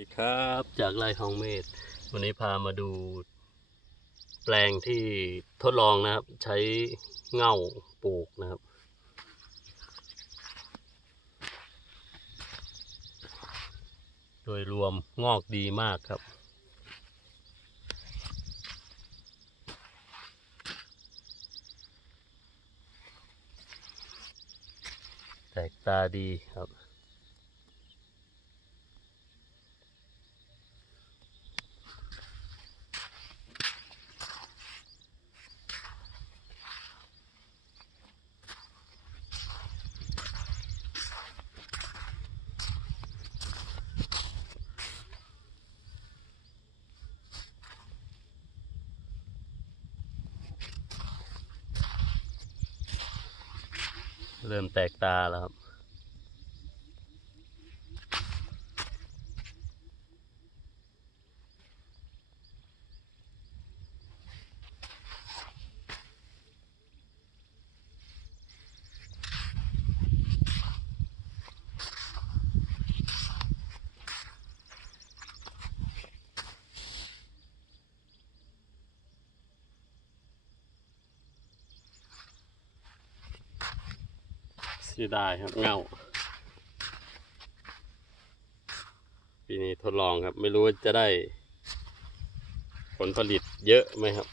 ดีครับจากไร่ทองเมธวันนี้พามาดู แปลงที่ทดลองนะครับ ใช้เง่าปลูกนะครับ โดยรวมงอกดีมากครับ แตกตาดีครับ เริ่มแตกตาแล้วครับ สียดายครับเงาปีนี้ทดลองครับ ไม่รู้ว่าจะได้ผลผลิตเยอะไหมครับ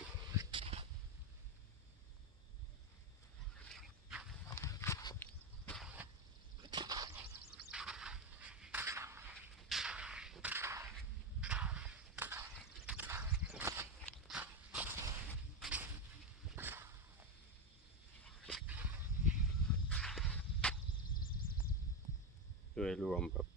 โดยรวมครับ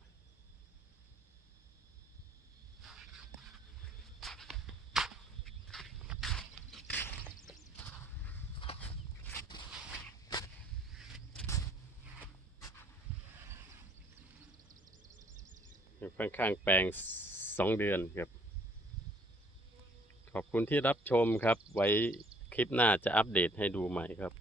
ค่อนข้างแปลงสองเดือนครับ ขอบคุณที่รับชมครับ ไว้คลิปหน้าจะอัปเดตให้ดูใหม่ครับ